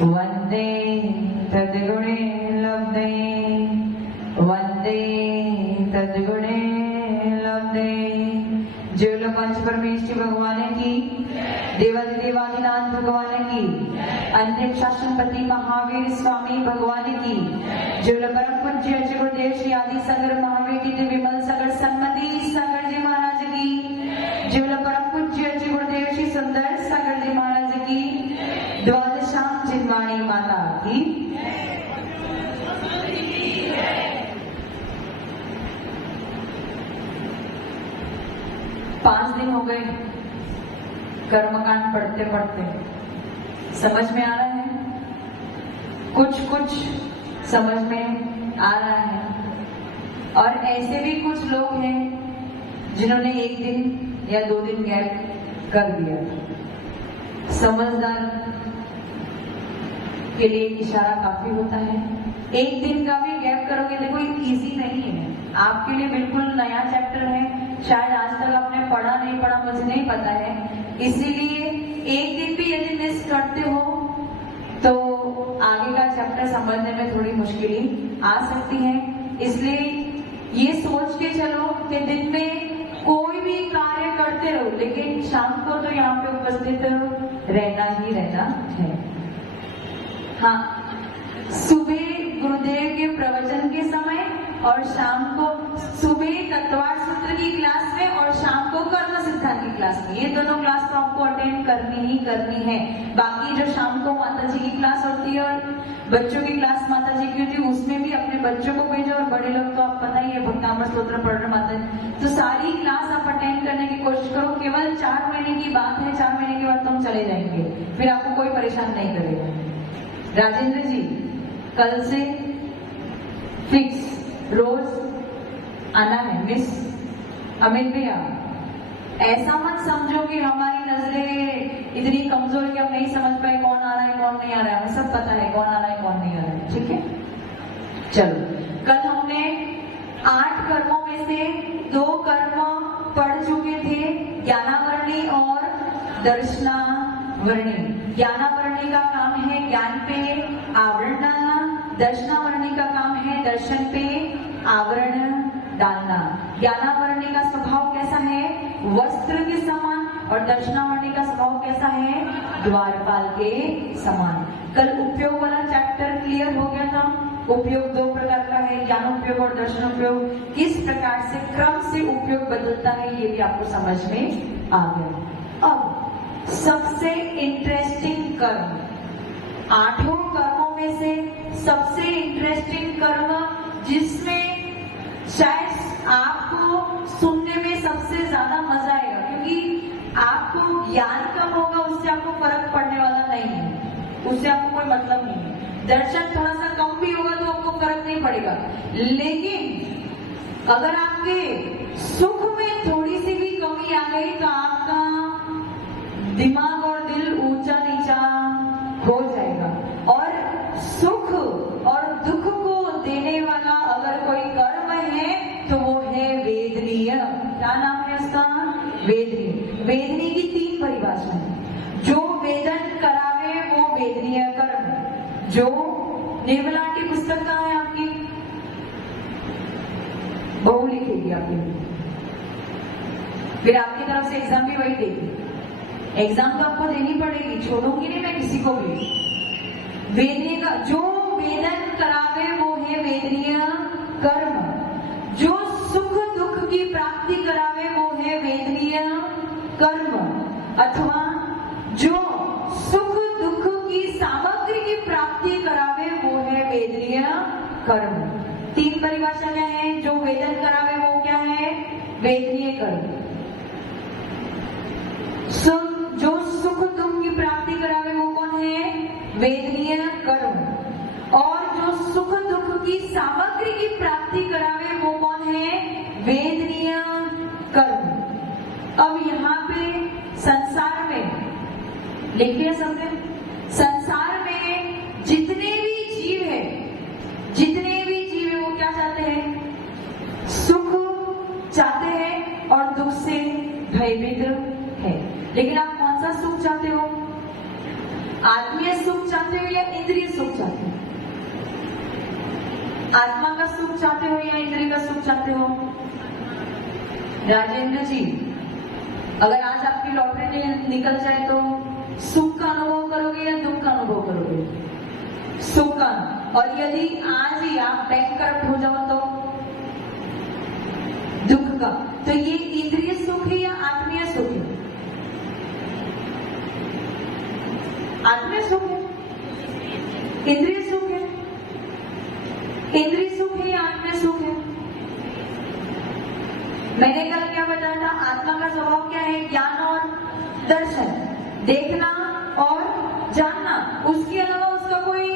वंदे तद्गुणे लब्धे, वंदे तद्गुणे लब्धे। जो लोग पंच परमेश्वर भगवान की, देवादिदेवादिनाथ भगवान की, अंतरिक्ष शासनपति महावीर स्वामी भगवान की, जो लोग परम पूज्य गुरुदेव श्री आदि संगर महावीर की विमल सागर सन्मति सागर जी महाराज की, जो लोग परम पूज्य गुरुदेव श्री सुंदर सागर जी महाराज की, द्वादशाम जिनवाणी माता की। 5 दिन हो गए कर्मकांड पढ़ते पढ़ते, समझ में आ रहा है? कुछ कुछ समझ में आ रहा है, और ऐसे भी कुछ लोग हैं जिन्होंने 1 दिन या 2 दिन गैप कर दिया। समझदार के लिए इशारा काफी होता है। 1 दिन का भी गैप करोगे, देखो इजी नहीं है, आपके लिए बिल्कुल नया चैप्टर है, शायद आज तक आपने पढ़ा नहीं पढ़ा मुझे नहीं पता है, इसीलिए 1 दिन भी यदि मिस करते हो तो आगे का चैप्टर समझने में थोड़ी मुश्किल आ सकती है। इसलिए ये सोच के चलो कि दिन में कोई भी कार्य करते रहो, लेकिन शाम को तो यहाँ पे उपस्थित रहना ही रहना है। हाँ, सुबह गुरुदेव के प्रवचन के समय और शाम को सुबह तत्वार्थ सूत्र की क्लास में और शाम को कर्म सिद्धांत की क्लास में, ये दोनों क्लास तो आपको अटेंड करनी ही करनी है। बाकी जो शाम को माता जी की क्लास होती है और बच्चों की क्लास माता जी की होती है, उसमें भी अपने बच्चों को भेजो, और बड़े लोग तो आप पता ही है भक्तामृत स्तोत्र पढ़ रहे माता जी, तो सारी क्लास आप अटेंड करने की कोशिश करो। केवल 4 महीने की बात है, 4 महीने के बाद तो हम चले जाएंगे, फिर आपको कोई परेशान नहीं करेगा। राजेंद्र जी कल से फिक्स रोज आना है। मिस अमित भैया, ऐसा मत समझो कि हमारी नजरें इतनी कमजोर है कि हम नहीं समझ पाए कौन आ रहा है कौन नहीं आ रहा है, हमें सब पता है कौन आ रहा है कौन नहीं आ रहा है, ठीक है? चलो, कल हमने 8 कर्मों में से 2 कर्म पढ़ चुके थे, ज्ञानावरणी और दर्शनावरणी। ज्ञानावरणी का काम है ज्ञान पे आवरण डालना, दर्शनावरणी का काम है दर्शन पे आवरण डालना। ज्ञानावरणी का स्वभाव कैसा है? वस्त्र के समान, और दर्शनावरणी का स्वभाव कैसा है? द्वारपाल के समान। कल उपयोग वाला चैप्टर क्लियर हो गया था। उपयोग 2 प्रकार का है, ज्ञान उपयोग और दर्शन उपयोग। किस प्रकार से क्रम से उपयोग बदलता है ये भी आपको समझ में आ गया। अब सबसे इंटरेस्टिंग कर्म, 8 कर्मों में से सबसे इंटरेस्टिंग कर्म, जिसमें शायद आपको सुनने में सबसे ज्यादा मजा आएगा, क्योंकि आपको ज्ञान कम होगा, उससे आपको फर्क पड़ने वाला नहीं है, उससे आपको कोई मतलब नहीं है। दर्शन थोड़ा सा कम भी होगा तो आपको फर्क नहीं पड़ेगा, लेकिन अगर आपके सुख में थोड़ी सी भी कमी आ गई तो आपका दिमाग और दिल ऊंचा नीचा हो जाएगा। और सुख और दुख को देने वाला अगर कोई कर्म है तो वो है वेदनीय। क्या नाम है उसका? वेदनीय। वेदनीय की 3 परिभाषाएं। जो वेदन करावे वो वेदनीय कर्म। जो निर्मला की पुस्तक कहाँ है आपकी? बहू लिखेगी आपकी, फिर आपकी तरफ से एग्जाम भी वही देगी। एग्जाम तो आपको देनी पड़ेगी, छोड़ूंगी नहीं मैं किसी को भी। वेदनीय का जो वेदन करावे वो है वेदनीय कर्म। जो सुख दुख की प्राप्ति करावे वो है वेदनीय कर्म, अथवा जो सुख दुख की सामग्री की प्राप्ति करावे वो है वेदनीय कर्म। 3 परिभाषा क्या है? जो वेदन करावे वो क्या है? वेदनीय कर्म। जो सुख दुख की प्राप्ति करावे वो कौन है? वेदनीय कर्म। और जो सुख दुख की सामग्री की प्राप्ति करावे वो कौन है? वेदनीय कर्म। अब यहाँ पे संसार में लिखिए सबने, संसार में जितने भी जीव है वो क्या चाहते हैं? सुख चाहते हैं और दुख से भयभीत है। लेकिन आप कौन सा सुख चाहते हो? आत्मीय सुख चाहते हो या इंद्रिय सुख चाहते हो? आत्मा का सुख चाहते हो या इंद्रिय का सुख चाहते हो? राजेंद्र जी, अगर आज आपकी लॉटरी निकल जाए तो सुख का अनुभव करोगे या दुख का अनुभव करोगे? सुख का। और यदि आज ही आप बैंकक्रप्ट हो जाओ तो दुख का। तो ये इंद्रिय सुख है या आत्मीय सुख है? आत्मीय सुख है, इंद्रिय सुख है। इंद्रिय सुख है या आत्मीय सुख है? मैंने कल क्या बताया था? आत्मा का स्वभाव क्या है? ज्ञान और दर्शन, देखना और जानना, उसके अलावा उसका कोई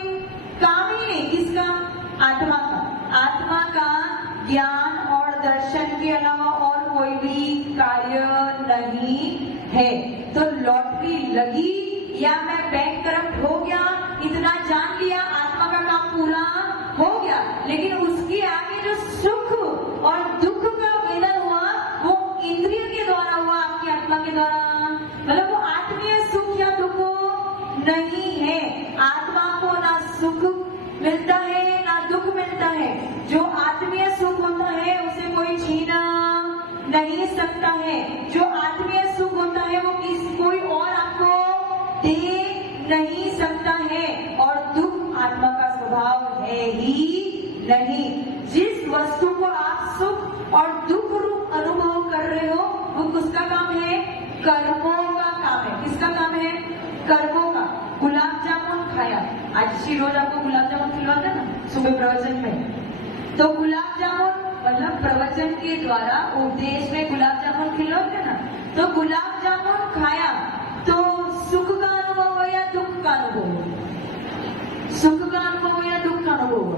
काम ही नहीं। किसका? आत्मा का। आत्मा का ज्ञान और दर्शन के अलावा और कोई भी कार्य नहीं है। तो लॉटरी लगी या मैं बैंकक्रप्ट हो गया, इतना जान लिया, आत्मा का काम पूरा हो गया। लेकिन उसके आगे जो सुख और दुख का मिलन हुआ वो इंद्रिय के द्वारा हुआ, आपकी आत्मा के द्वारा। मतलब वो आत्मीय सुख या दुख नहीं है। आत्मा को ना सुख मिलता है ना दुख मिलता है। जो आत्मीय सुख होता है उसे कोई छीना नहीं सकता है। जो आत्मीय सुख होता है वो कोई और आपको दे नहीं सकता है। और दुख आत्मा का स्वभाव है ही नहीं। जिस वस्तु को आप सुख और दुख रूप अनुभव कर रहे हो वो किसका काम है? कर्मों का काम है। किसका काम है? कर्मों का। गुलाब जामुन खाया, आज रोज आपको गुलाब जामुन खिलवाते ना सुबह प्रवचन में, तो गुलाब जामुन मतलब प्रवचन के द्वारा उपदेश में गुलाब जामुन खिलवाते ना, तो गुलाब जामुन खाया तो सुख का अनुभव हो या दुख का अनुभव हो? सुख का अनुभव हो या दुख का अनुभव हो?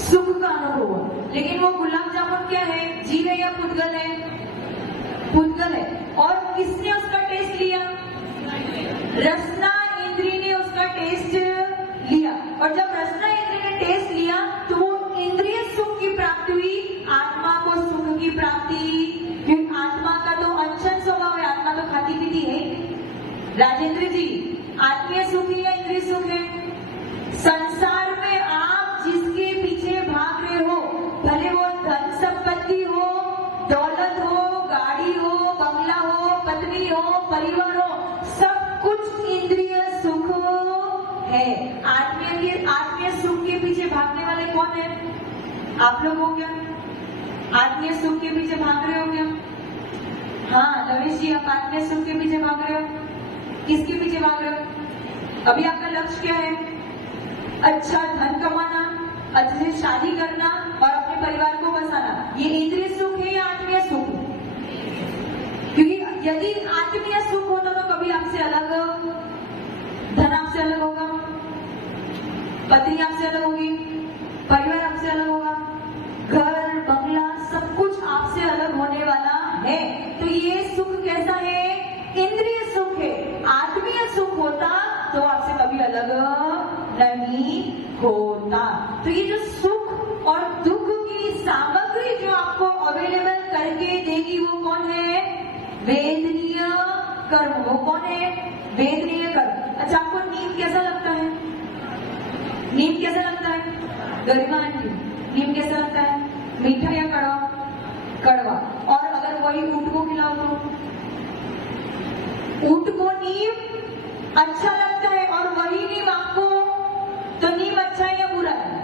सुख का अनुभव हो। लेकिन वो गुलाब जामुन क्या है? जीव है या पुद्गल है? पुद्गल है। और किसने उसका टेस्ट लिया? रसना इंद्री ने उसका टेस्ट लिया। और जब रसना इंद्री ने टेस्ट लिया तो वो इंद्रिय सुख की प्राप्ति हुई, आत्मा को सुख की प्राप्ति। क्योंकि आत्मा का तो अनशन स्वभाव है, आत्मा तो खाती पीती है। राजेंद्र जी, आत्मीय सुख है या इंद्रिय सुख है? संसार में आप जिसके पीछे भाग रहे हो, भले वो धन संपत्ति हो, दौलत हो, गाड़ी हो, बंगला हो, पत्नी हो, परिवार हो, सब कुछ इंद्रिय सुख है। आत्मीय सुख के पीछे भागने वाले कौन है? आप लोग हो क्या? आत्मीय सुख के पीछे भाग रहे हो क्या? हाँ लवेश जी, आप आत्मीय सुख के पीछे भाग रहे हो। किसके पीछे भाग रहे हो? अभी आपका लक्ष्य क्या है? अच्छा धन कमाना, अच्छे से शादी करना और अपने परिवार को बसाना। ये इंद्रिय सुख है या आत्मीय सुख? क्योंकि यदि आत्मीय सुख होता तो कभी आपसे अलग, धन आपसे अलग होगा, पत्नी आपसे अलग होगी, परिवार आपसे अलग होगा, घर बंगला सब कुछ आपसे अलग होने वाला है। तो ये सुख कैसा है? इंद्रिय सुख है। आत्मीय सुख होता तो आपसे कभी अलग नहीं होता। तो ये जो सुख और दुख की सामग्री जो आपको अवेलेबल करके देगी वो कौन है? वेदनीय कर्म। वो कौन है? वेदनीय कर्म। अच्छा, आपको नीम कैसा लगता है? नीम कैसा लगता है? गरिमा आंटी, नीम कैसा लगता है? मीठा या कड़वा? कड़वा। और अगर वही ऊंट को खिलाओ तो? ऊंट को नीम अच्छा लगता है और वही नीम आपको, तो नीम अच्छा है या बुरा है?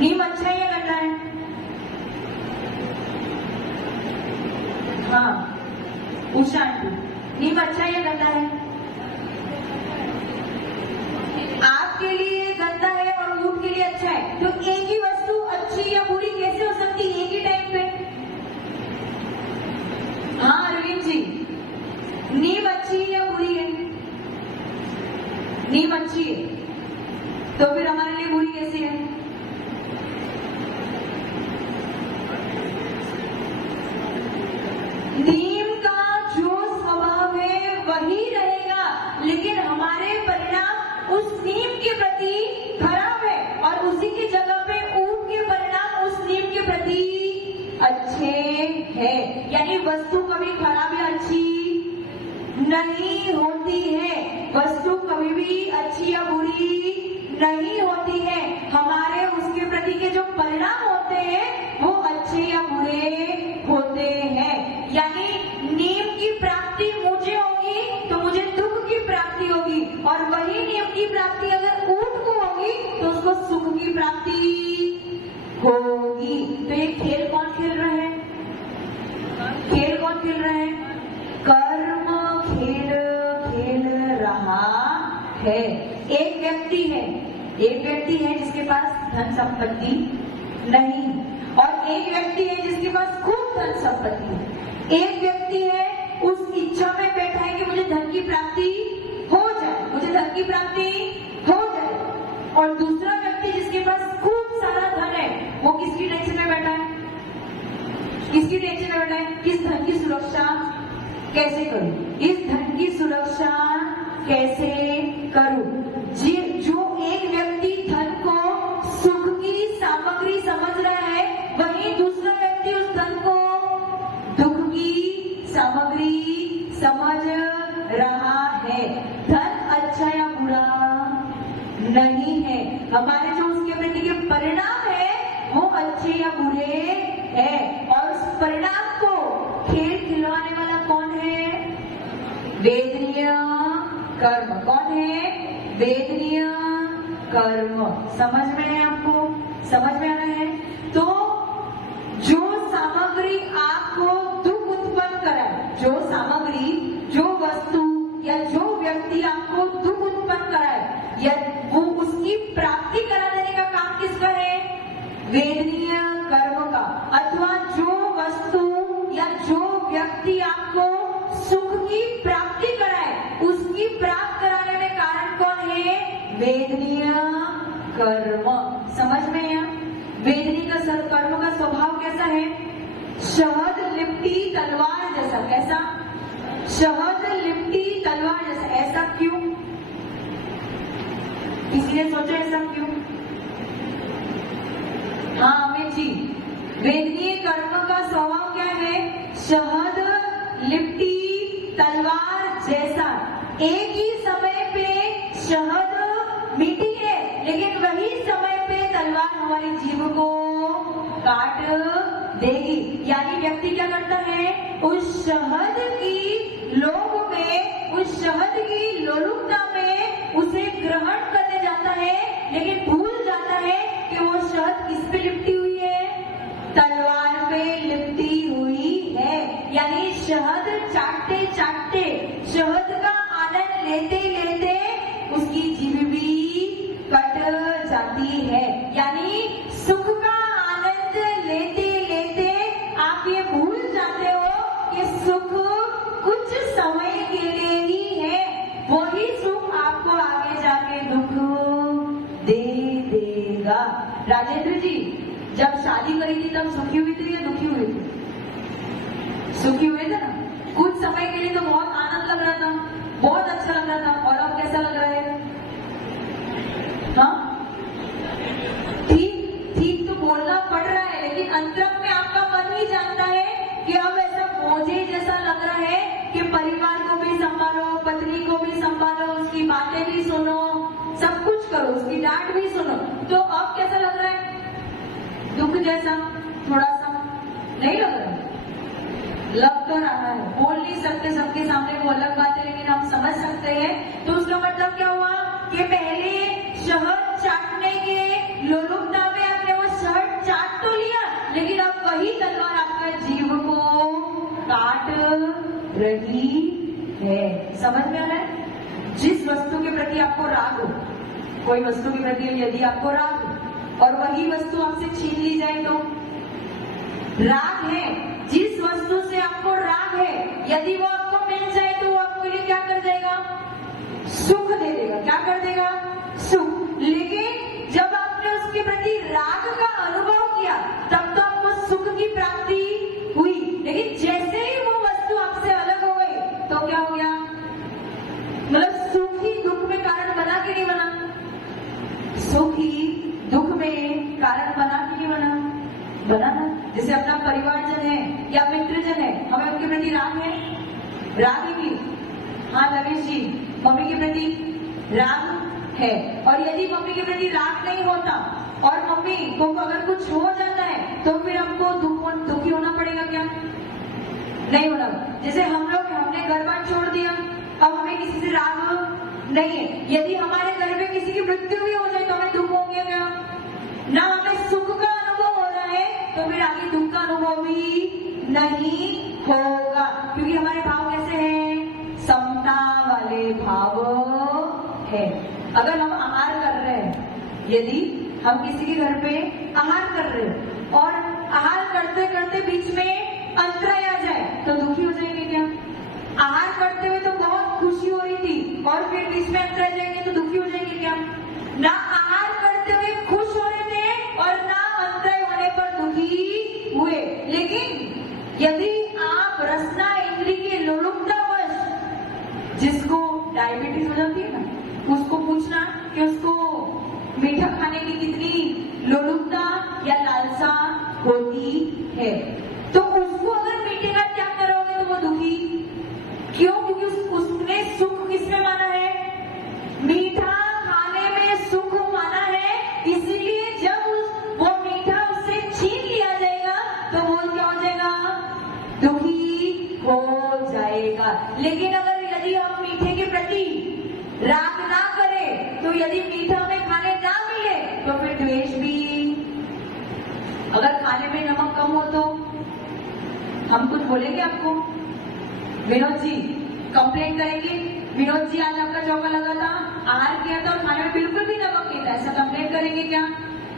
नीम अच्छा है या गंदा है? हाँ उषा आंटी, नीम अच्छा है या गंदा है? आपके लिए गंदा है और ऊंट के लिए अच्छा है। तो एक ही वस्तु अच्छी या बुरी कैसे हो सकती है एक ही टाइम पे? हाँ रवीन जी, नीम अच्छी है या बुरी है? नीम अच्छी है, तो फिर हमारे लिए बुरी कैसी है? नीम का जो स्वभाव है वही रहेगा, लेकिन हमारे परिणाम उस नीम के प्रति खराब है और उसी की जगह पे ऊंट के परिणाम उस नीम के प्रति अच्छे हैं। यानी वस्तु कभी खराब या अच्छी नहीं होती है। वस्तु कभी भी अच्छी या बुरी नहीं होती है। हमारे उसके प्रति के जो परिणाम होते हैं वो अच्छे या बुरे होते हैं। यानी नियम की प्राप्ति मुझे होगी तो मुझे दुख की प्राप्ति होगी, और वही नियम की प्राप्ति अगर ऊंट को होगी तो उसको सुख की प्राप्ति होगी। तो ये खेल कौन खेल रहा है? खेल कौन खेल रहा है? कर्म खेल खेल रहा है। एक व्यक्ति है जिसके पास धन संपत्ति नहीं, और एक व्यक्ति है जिसके पास खूब धन संपत्ति है। एक व्यक्ति है उस इच्छा में बैठा है कि मुझे धन की प्राप्ति हो जाए, मुझे धन की प्राप्ति हो जाए, और दूसरा व्यक्ति जिसके पास खूब सारा धन है वो किसकी टेंशन में बैठा है? किसकी टेंशन में बैठा है? किस धन की सुरक्षा कैसे करूं, इस धन की सुरक्षा कैसे करूं। जो एक व्यक्ति धन को सुख की सामग्री समझ रहा है, वहीं दूसरा व्यक्ति उस धन को दुख की सामग्री समझ रहा है। धन अच्छा या बुरा नहीं है, हमारे जो उसके प्रति के परिणाम है वो अच्छे या बुरे है, और उस परिणाम को खेल खिलवाने वाला कौन है? वेदनीय कर्म। कौन है? वेदनीय कर्म। समझ में है आपको? समझ में आ रहा है? तो जो सामग्री आपको दुख उत्पन्न कराए, जो सामग्री, जो वस्तु या जो व्यक्ति आपको दुख उत्पन्न कराए, या वो उसकी प्राप्ति करा देने का काम किसका है? वेदनीय कर्म का। अथवा जो वस्तु या जो व्यक्ति आपको सुख की प्राप्ति कराए, उसकी प्राप्त कराने में कारण कौन है? वेदनीय कर्म। समझ में है? वेदनीय का कर्म का स्वभाव कैसा है? शहद लिपटी तलवार जैसा। कैसा? शहद लिपटी तलवार जैसा। ऐसा क्यों? किसी ने सोचा ऐसा क्यों? हाँ अमित जी, वेदनीय कर्म का स्वभाव क्या है? शहद लिपटी तलवार जैसा। एक ही समय पे शहद मीठी है, लेकिन वही समय पे तलवार हमारी जीभ को काट देगी। यानी व्यक्ति क्या करता है? उस शहद की लोभ में, उस शहद की लोलुपता में उसे ग्रहण करने जाता है, लेकिन भूल जाता है कि वो शहद किस पे लिपटी हुई है? तलवार पे लिपटी हुई है। यानी शहद चाटते चाटते, शहद का आनंद लेते लेते उसकी जीभ भी कट जाती है। यानी सुख का आनंद लेते लेते आप ये भूल जाते हो कि सुख कुछ समय के लिए ही है, वही सुख आपको आगे जाके दुख दे देगा। राजेंद्र जी, जब शादी करी थी तब सुखी हुई थी या दुखी हुई थी? सुखी हुए थे ना? कुछ समय के लिए तो बहुत आनंद लग रहा था, बहुत अच्छा लग रहा था, और अब कैसा लग रहा है? हाँ ठीक तो बोलना पड़ रहा है, लेकिन अंतरंग में आपका मन ही जानता है कि अब ऐसा बोझे जैसा लग रहा है कि परिवार को भी संभालो, पत्नी को भी संभालो, उसकी बातें भी सुनो, सब कुछ करो, उसकी डांट भी सुनो। तो अब कैसा लग रहा है? दुख जैसा थोड़ा सा नहीं लग रहा है? लग तो रहा है। बोल नहीं सकते सबके सामने, वो अलग बात है, लेकिन हम समझ सकते हैं। तो उसका मतलब क्या हुआ कि पहले शहद चाटने के लोलुपता में आपने वो शहद चाट तो लिया, लेकिन अब वही तलवार आपका जीभ को काट रही है। समझ में आ रहा है? जिस वस्तु के प्रति आपको राग हो, कोई वस्तु के प्रति यदि आपको राग हो और वही वस्तु आपसे छीन ली जाए तो राग है। जिस वस्तु से आपको राग है, यदि वो आपको मिल जाए तो वो आपके लिए क्या कर देगा? सुख दे देगा। क्या कर देगा? सुख। लेकिन जब आपने उसके प्रति राग का अनुभव किया तब तो आपको सुख की प्राप्ति हुई, लेकिन जैसे ही वो वस्तु आपसे अलग हो गई तो क्या हो गया? मतलब सुख ही दुख में कारण बना कि नहीं बना? सुख ही दुख में कारण बना कि नहीं बना? बना ना। जैसे अपना परिवारजन है या मित्रजन है, हमें उनके प्रति राग है? राग ही हाँ लवेश जी, मम्मी के प्रति राग है, और यदि मम्मी के प्रति राग नहीं होता और मम्मी को अगर कुछ हो जाता है तो फिर हमको दुखी होना पड़ेगा क्या? नहीं होना। जैसे हमने घर बार छोड़ दिया, अब हमें किसी से राग नहीं है, यदि हमारे घर में किसी की मृत्यु भी हो जाए तो हमें दुख होंगे क्या? ना हमें सुख का अनुभव हो रहा है तो फिर आगे दुख का अनुभव भी नहीं होगा, क्योंकि हमारे भाव कैसे हैं? समता वाले भाव है। अगर हम आहार कर रहे हैं, यदि हम किसी के घर पे आहार कर रहे हैं और आहार करते करते बीच में अंतराय आ जाए तो दुखी हो जाएंगे क्या? आहार करते हुए तो बहुत खुशी हो रही थी और फिर बीच में अंतराय जाएंगे तो दुखी हो जाएंगे क्या? ना आहार करते हुए खुश हो रहे थे और ना अंतराय होने पर दुखी हुए। लेकिन यदि आप रसना इंद्री के लोलुपतावश, जिसको डायबिटीज हो जाती है ना, उसको पूछना कि उसको मीठा खाने की कितनी लोलुपता या लालसा होती है, तो उसको अगर मीठे का त्याग करोगे तो वो दुखी क्यों? क्योंकि उसने सुख किसमें माना है? मीठा खाने में सुख माना है, इसलिए जब वो मीठा उससे छीन लिया जाएगा तो वो क्या हो जाएगा? दुखी हो जाएगा। लेकिन अगर यदि हम मीठे के प्रति राग ना करें तो यदि मीठा में खाने ना मिले तो फिर द्वेष भी। अगर खाने में नमक कम हो तो हम कुछ बोलेंगे आपको? विनोद जी कंप्लेंट करेंगे, विनोद जी आज आपका चौका लगा था, आहार किया था और खाने में बिल्कुल भी नमक नहीं था, ऐसा कंप्लेंट करेंगे क्या?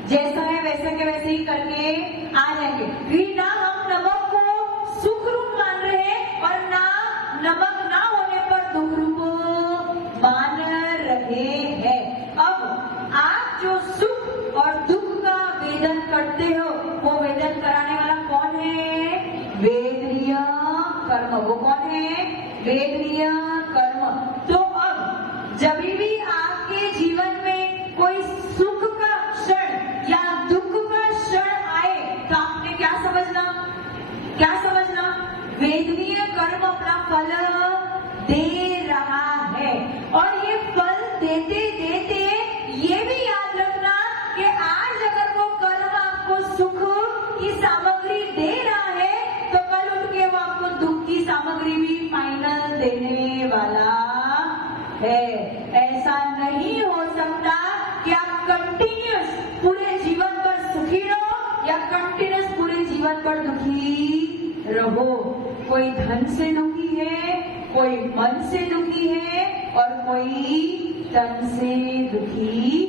जैसा है वैसे के वैसे ही करके आ जाएंगे। फिर ना हम नमक को सुख रूप मान रहे हैं और ना नमक ना होने पर दुख रूप मान रहे हैं। अब आप जो सुख और दुख का वेदन करते हो, वो वेदन कराने वाला कौन है? वेदनीय कर्म। वो कौन है? वेदनीय कर्म। तो अब जब भी आपके जीवन में कोई सुख का क्षण या दुख का क्षण आए तो आपने क्या समझना? क्या समझना? वेदनीय कर्म अपना फल दे रहा है, और ये फल देते देते ये भी याद रखना कि आज अगर वो कर्म आपको सुख की सामग्री दे रहा है तो कल उठ के वो आपको दुख की सामग्री भी फाइनल देने वाला है। ऐसा नहीं हो सकता कि आप कंटिन्यूस पूरे जीवन पर सुखी रहो या कंटिन्यूस पूरे जीवन पर दुखी रहो। कोई धन से दुखी है, कोई मन से दुखी है और कोई तन से दुखी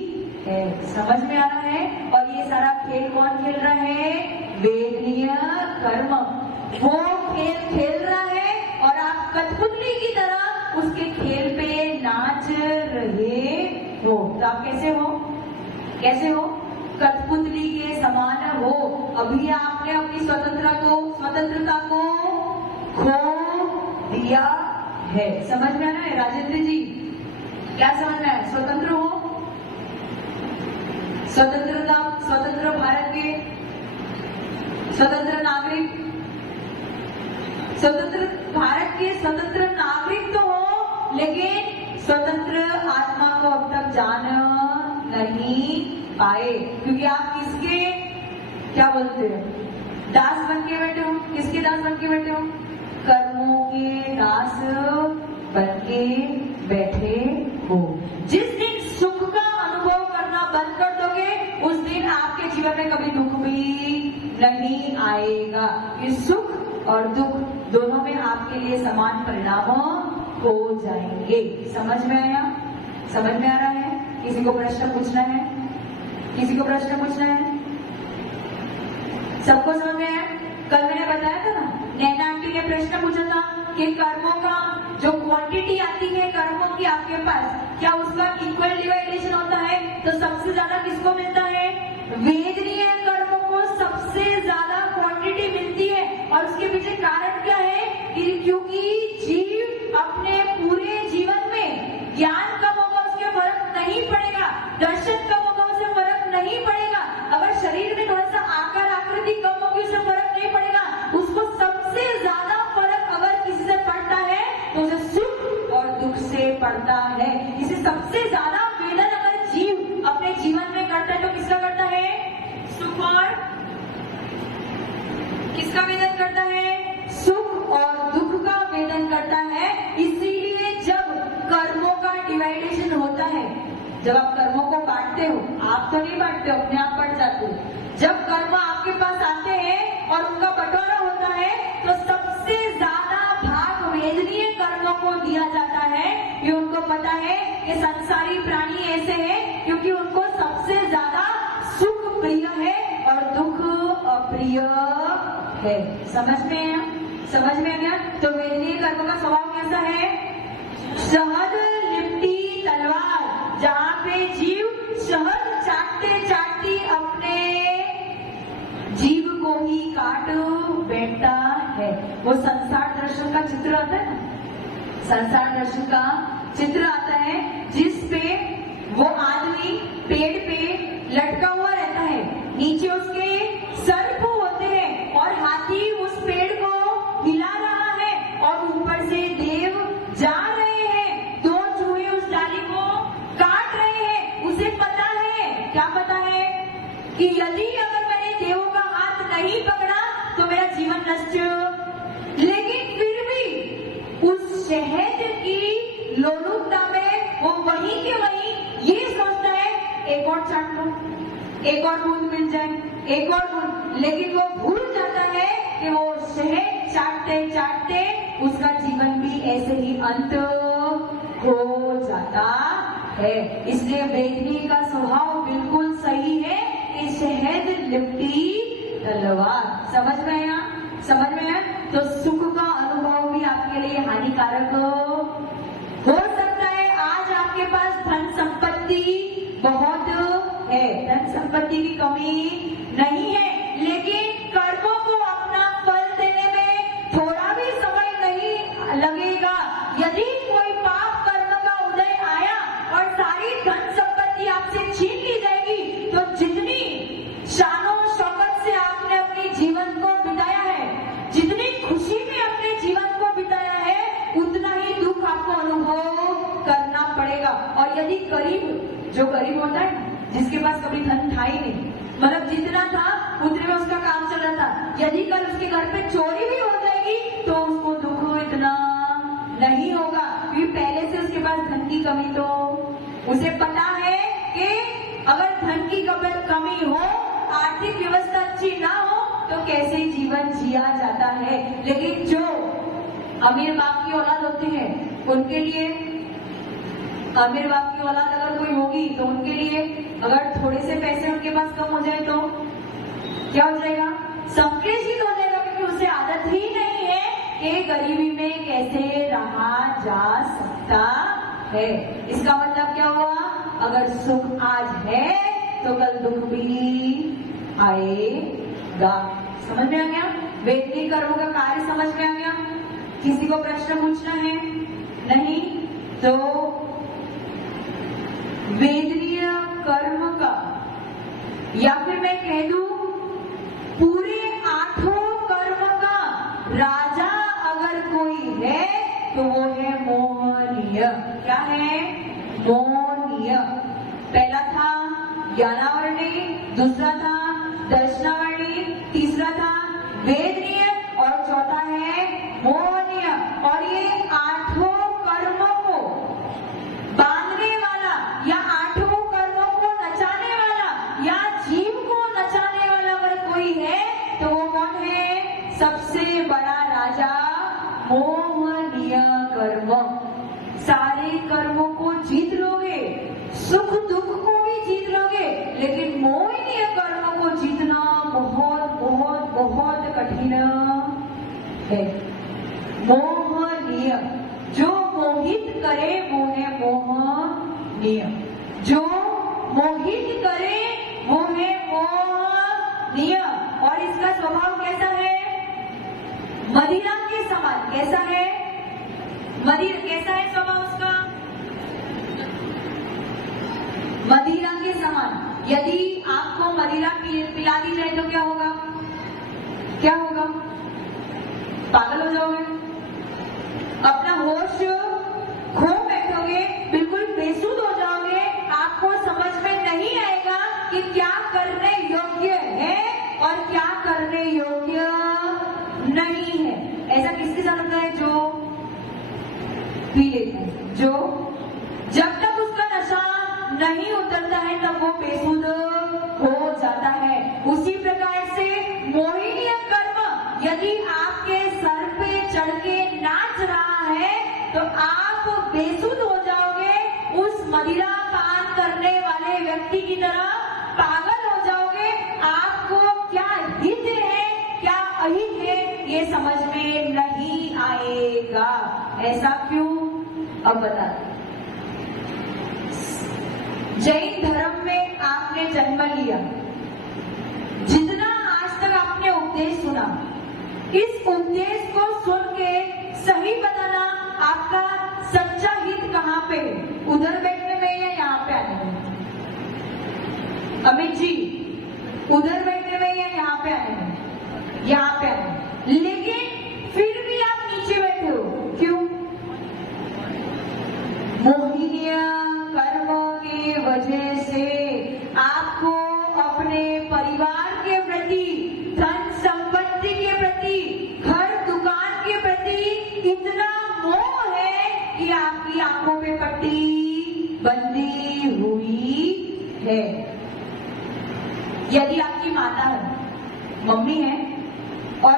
है। समझ में आ रहा है? और ये सारा खेल कौन खेल रहा है? वेदनीय कर्म। वो खेल खेल रहा है और आप कठपुतली की तरह उसके खेल पे नाच रहे हो। तो आप कैसे हो? कैसे हो? कठपुतली के समान हो। अभी आपने अपनी स्वतंत्रता को खो दिया है। समझ में आ रहा है राजेंद्र जी? क्या समझ में आया? स्वतंत्र हो, स्वतंत्र भारत के स्वतंत्र नागरिक, स्वतंत्र भारत के स्वतंत्र नागरिक तो हो, लेकिन स्वतंत्र आत्मा को अब तक जान नहीं पाए, क्योंकि आप किसके क्या बोलते हैं? दास बन के बैठे हो। किसके दास बन के बैठे हो? कर्मों के दास बन के बैठे हो। जिस दिन सुख का अनुभव करना बंद कर दोगे उस दिन आपके जीवन में कभी दुख भी नहीं आएगा। ये सुख और दुख दोनों में आपके लिए समान परिणाम हो जाएंगे। समझ में आया? समझ में आ रहा है? किसी को प्रश्न पूछना है? किसी को प्रश्न पूछना है? सबको समझ में आया? कल मैंने बताया था ना, नैना आंटी ने प्रश्न पूछा था कि कर्मों का जो क्वांटिटी आती है कर्मों की आपके पास, क्या उसका इक्वल डिवाइडेशन होता है? तो सबसे ज्यादा किसको मिलता है? वेदनीय कर्मों को सबसे ज्यादा क्वांटिटी मिलती है। और उसके पीछे कारण क्या है? क्योंकि जीव अपने पूरे जीवन में ज्ञान कम होगा उसके फर्क नहीं पड़ेगा, दर्शन कम होगा उसे फर्क नहीं पड़ेगा, अगर शरीर में थोड़ा सा आकार आकृति कम होगी उसे फर्क नहीं पड़ेगा, उसको सबसे ज्यादा फर्क अगर किसी से पड़ता है तो उसे सुख और दुख से पड़ता है। इसे सबसे ज्यादा वेदन अगर जीव अपने जीवन में करता है तो किसका करता है? सुख और किसका वेदन करता है? सुख और दुख का वेदन करता है। इसीलिए जब कर्मों का डिवाइडेशन होता है, जब आप कर्मों को बांटते हो, आप तो नहीं बांटते हो, अपने आप बढ़ जाते हो। जब कर्म आपके पास आते हैं और उनका बंटवारा होता है तो सबसे ज्यादा भाग वेदनीय कर्मों को दिया जाता है। ये उनको पता है कि संसारी प्राणी ऐसे हैं क्योंकि उनको सबसे ज्यादा सुख प्रिय है और दुख अप्रिय है। समझ में आया? समझ में आ गया? तो वेदनीय कर्म का स्वभाव कैसा है? शहद लिपटी तलवार, जहाँ पे जीव शहद चाटते चाटते अपने जीव को ही काट बैठता है। वो संसार दर्शन का चित्र आता है ना, संसार दर्शन का चित्र आता है जिसपे वो आदमी पेड़ पे लटका हुआ रहता है, नीचे उसके सर्प होते हैं और हाथी उस पेड़ को हिला रहा है और ऊपर से देव जा रहे हैं, दो चूहे उस डाली को काट रहे हैं। उसे पता है, क्या पता है? कि यदि अगर मैंने देवों का हाथ नहीं पकड़ा तो मेरा जीवन नष्ट। लेकिन फिर भी उस शहद की लोलुपता में वो वहीं के वहीं ये सोचता है एक और चाट लो, एक और बूंद मिल जाए, एक और बूंद। लेकिन वो भूल जाता है कि वो शहद चाटते चाटते उसका जीवन भी ऐसे ही अंत हो जाता है। इसलिए वेदनी का स्वभाव बिल्कुल सही है कि शहद लिपटी तलवार। समझ में आया? समझ में आया? तो सुख का अनुभव भी आपके लिए हानिकारक हो सकता है। आज आपके पास धन संपत्ति बहुत है, धन संपत्ति की कमी नहीं है, लेकिन कर्मों को अपना फल देने में थोड़ा भी समय नहीं लगेगा। यदि कोई पाप कर्म का उदय आया और सारी धन संपत्ति आपसे छीन ली जाएगी तो जितनी शानो शौकत से आपने अपने जीवन को बिताया है, जितनी खुशी में अपने जीवन को बिताया है, उतना ही दुख आपको अनुभव करना पड़ेगा। और यदि गरीब, जो गरीब होता है, जिसके पास कभी धन था ही नहीं, मतलब जितना था उतने में उसका काम चल रहा था, यदि कल उसके घर पे चोरी भी हो जाएगी तो उसको दुख इतना नहीं होगा क्योंकि पहले से उसके पास धन की कमी, तो उसे पता है कि अगर धन की कमी हो, आर्थिक व्यवस्था अच्छी ना हो तो कैसे जीवन जिया जाता है। लेकिन जो अमीर बाप की औलाद होते हैं उनके लिए, अमीर बाप की औलाद अगर कोई होगी तो उनके लिए अगर थोड़े से पैसे उनके पास कम हो जाए तो क्या हो जाएगा? संकेशित हो जाएगा क्योंकि उसे आदत ही नहीं है कि गरीबी में कैसे रहा जा सकता है। इसका मतलब क्या हुआ? अगर सुख आज है तो कल दुख भी आएगा। समझ में आ गया? वेदनी कर्मों का कार्य समझ में आ गया? किसी को प्रश्न पूछना है? नहीं? तो वेदनीय कर्म का, या फिर मैं कह दूं पूरे 8 कर्म का राजा अगर कोई है तो वो है मोहनीय। क्या है? मोहनीय। पहला था ज्ञानावर्णी, दूसरा था दर्शनावर्णी, तीसरा था वेदनीय और चौथा है मोहनीय। और ये 8 कर्मों को बांधने वाला या 8 कर्मों को नचाने वाला या जीव को नचाने वाला अगर कोई है तो वो कौन है? सबसे बड़ा राजा मोहनीय कर्म। सारे कर्मों को जीत लोगे, सुख दुख को भी जीत लोगे, लेकिन मोहनीय कर्मों को जीतना बहुत बहुत बहुत कठिन है। मोहनीय, जो मोहित करे वो है मोहनीय, जो मोहित करे वो है मोहनीय। और इसका स्वभाव कैसा है? मदिरा के समान। कैसा है? मदिरा कैसा है स्वभाव उसका? मदिरा के समान। यदि आपको मदिरा पिला दी जाए तो क्या होगा? क्या होगा? पागल हो जाओगे, अपना होश खो नहीं उतरता है तब वो बेसुध हो जाता है। उसी प्रकार से मोहिनीय कर्म यदि आपके सर पे चढ़ के नाच रहा है तो आप बेसुध हो जाओगे, उस मदिरा पान करने वाले व्यक्ति की तरह पागल हो जाओगे। आपको क्या हित है क्या अहित है ये समझ में नहीं आएगा। ऐसा क्यों? अब बता। जैन धर्म में आपने जन्म लिया, जितना आज तक आपने उपदेश सुना, इस उपदेश को सुन के सही बताना आपका सच्चा हित कहाँ पे है? उधर बैठने में या यहाँ पे आने में? अमित जी, उधर बैठने में या यहाँ पे आने में? यहाँ पे आने में। लेकिन फिर भी आप नीचे बैठे हो, क्यों? मोहिनीय कर्म की वजह से आपको अपने परिवार के प्रति, धन संपत्ति के प्रति, घर दुकान के प्रति इतना मोह है कि आपकी आंखों पे पट्टी बंधी हुई है। यदि आपकी माता है, मम्मी है और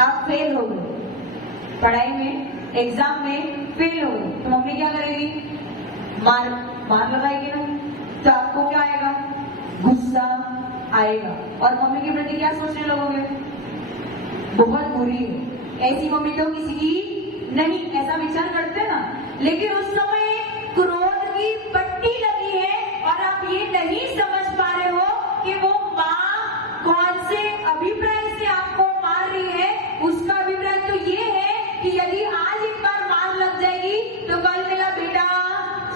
आप फेल हो गए पढ़ाई में, एग्जाम में फेल हो गए, तो मम्मी क्या करेगी? मार लगाएगी ना। तो आपको क्या आएगा? गुस्सा आएगा। और मम्मी के प्रति क्या सोचने लगोगे? बहुत बुरी है, ऐसी मम्मी तो किसी की नहीं, ऐसा विचार करते ना। लेकिन उस समय क्रोध की पट्टी लगी है और आप ये नहीं समझ पा रहे हो कि वो माँ कौन से अभिप्राय से आपको मार रही है। उसका अभिप्राय तो ये है कि यदि आज एक बार मार लग जाएगी तो कल मेरा बेटा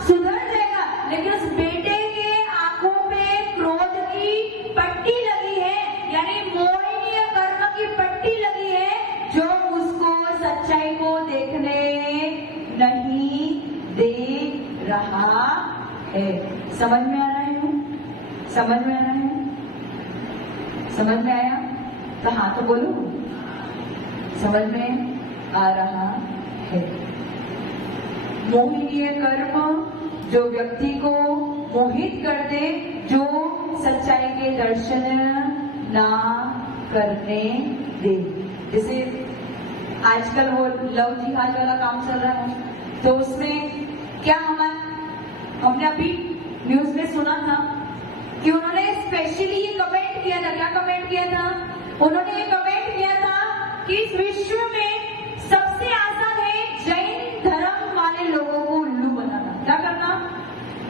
सुधर जाएगा। लेकिन उस बेटे के आंखों पे क्रोध की पट्टी लगी है, यानी मोहिनीय कर्म की पट्टी लगी है, जो उसको सच्चाई को देखने नहीं दे रहा है। समझ में आ रहा है? समझ में आ रहा है? समझ में आया तो हाँ तो बोलो, समझ में आ रहा है। मोहिनीय कर्म जो व्यक्ति को मोहित कर दे, जो सच्चाई के दर्शन ना करने दे। जैसे आजकल वो लव जिहाद वाला काम चल रहा है, तो उसमें क्या हमने अभी न्यूज में सुना था कि उन्होंने स्पेशली ये कमेंट किया था। क्या कमेंट किया था? उन्होंने ये कमेंट किया था कि इस विश्व में सबसे आसान है जैन धर्म वाले लोगों को उल्लू बनाना। क्या करना?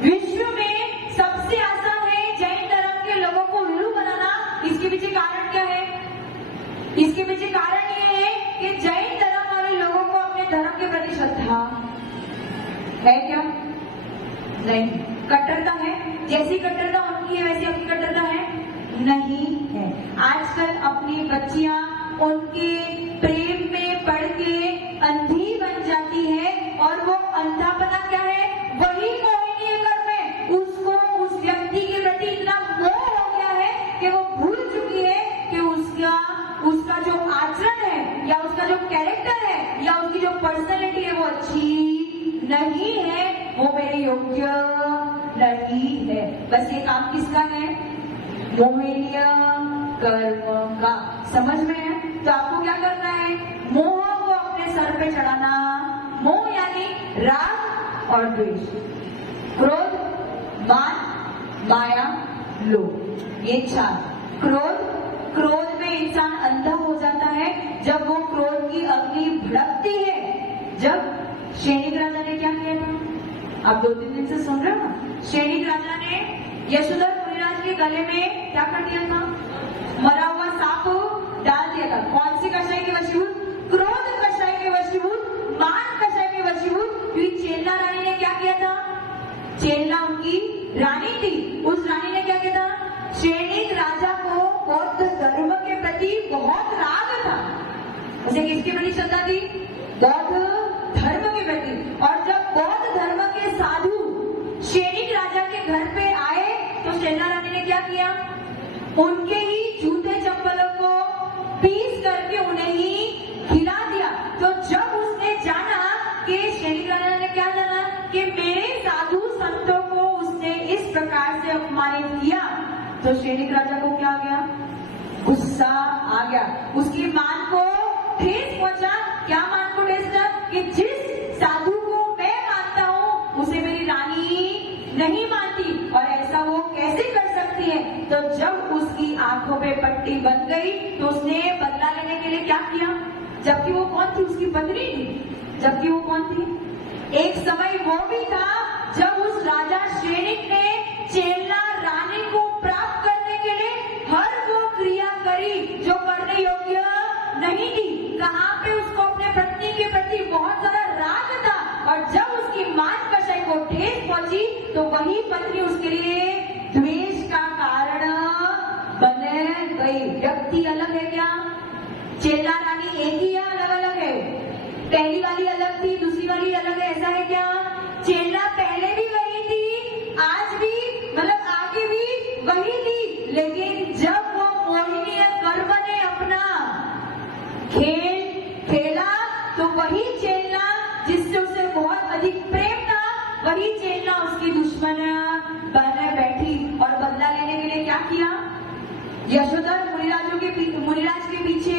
विश्व में सबसे आसान है जैन धर्म के लोगों को उल्लू बनाना। इसके पीछे कारण क्या है? इसके पीछे कारण ये है कि जैन धर्म वाले लोगों को अपने धर्म के प्रति श्रद्धा है क्या? नहीं। कट्टरता है? जैसी कट्टरता उनकी है वैसी आपकी कट्टरता है? नहीं है। आजकल अपनी बच्चियां उनके प्रेम में पड़ के अंधी बन जाती है, और वो अंधापना क्या है? वही मोहिनीय कर्म है। उसको उस व्यक्ति के प्रति इतना मोह हो गया है कि वो भूल चुकी है कि उसका जो आचरण है या उसका जो कैरेक्टर है या उसकी जो पर्सनैलिटी है वो अच्छी नहीं है, वो मेरे योग्य नहीं है। बस ये काम किसका है? मोहिनीय कर्म का। समझ में है? तो आपको क्या करना है? मोह को अपने सर पे चढ़ाना। मोह यानी राग और द्वेष, क्रोध, मान, माया, लोभ, ये चार। क्रोध में इंसान अंधा हो जाता है जब वो क्रोध की अग्नि भड़कती है। जब सैनिक राजा ने क्या किया था? आप 2-3 दिन से सुन रहे हो ना? सैनिक राजा ने यशोधर मुनिराज के गले में क्या कर दिया था? मरा हुआ सांप डाल दिया था। कौन सी कषाय के वशीभूत? क्रोध कषाय के वशीभूत, मान कषाय के वशीभूत। चेल्ला रानी ने क्या किया था? चेल्ला उनकी रानी थी, उस रानी ने क्या किया था? सैनिक राजा को बौद्ध धर्म के प्रति बहुत राग था। उसे किसके प्रति श्रद्धा थी? बौद्ध धर्म के प्रति। और जब बौद्ध धर्म के साधु सैनिक राजा के घर पे आए तो चेल्ला रानी ने क्या किया? उनके ही जूते चप्पलों को पीस करके उन्हें ही खिला दिया। तो जब उसने जाना कि सैनिक राजा ने क्या जाना कि मेरे साधु संतों को उसने इस अपमानित किया तो श्रेणिक राजा को क्या आ गया? गुस्सा आ गया। उसकी मान को ठेस पहुंचा। क्या मान को ठेस पहुंचा? कि जिस साधु को मैं मानता हूं उसे मेरी रानी नहीं मानती, और ऐसा वो कैसे कर सकती है। तो जब उसकी आंखों पे पट्टी बन गई तो उसने बदला लेने के लिए क्या किया? जबकि वो कौन थी? उसकी पत्नी थी। जबकि वो कौन थी? एक समय वो भी था जब उस राजा श्रेणिक ने चेला रानी को प्राप्त करने के लिए हर वो क्रिया करी जो करने योग्य नहीं थी। कहाँ पे उसको अपने पत्नी के प्रति बहुत ज्यादा राग था, और जब उसकी मान कषाय को ठेस पहुंची तो वही पत्नी उसके लिए द्वेष का कारण बन गई। व्यक्ति अलग है क्या? चेला रानी एक ही है, अलग अलग है? पहली वाली अलग थी, दूसरी वाली अलग है, ऐसा है क्या? चेला पहले भी वही थी, आज भी, मतलब आगे भी वही थी, लेकिन जब वो मोहिनी कर्म ने अपना खेल खेला तो वही चेला जिससे उसे बहुत अधिक प्रेम था, वही चेला उसकी दुश्मन बन बैठी। और बदला लेने के लिए क्या किया? यशोधर मुनिराज के पीछे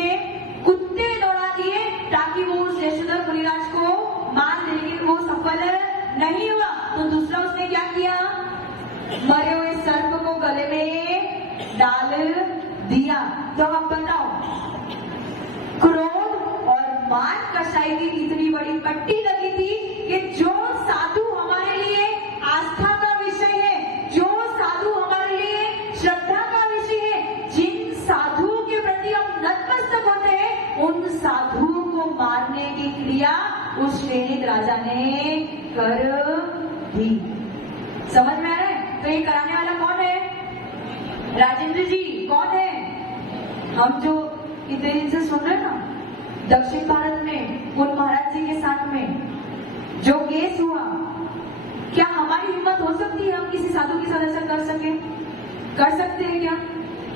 कुत्ते दौड़ा दिए ताकि वो उस यशोधर मुनिराज को मान दे, लेकिन वो सफल नहीं हुआ। तो दूसरा उसने क्या किया? मरे हुए सर्प को गले में डाल दिया। तो अब बताओ, क्रोध और मान कषाय की इतनी बड़ी पट्टी लगी थी कि जो साधु हमारे लिए आस्था का विषय है, जो साधु हमारे लिए श्रद्धा का विषय है, जिन साधुओं के प्रति हम नतमस्तक होते हैं, उन साधुओं को मारने की क्रिया उस श्रेणिक राजा ने कर दी। समझ में आ रहा है? तो ये कराने वाला कौन है? राजेंद्र जी कौन है? हम जो इतने दिन से सुन रहे हैं ना, दक्षिण भारत में उन महाराज जी के साथ में जो केस हुआ, क्या हमारी हिम्मत हो सकती है हम किसी साधु के साथ ऐसा कर सके? कर सकते हैं क्या?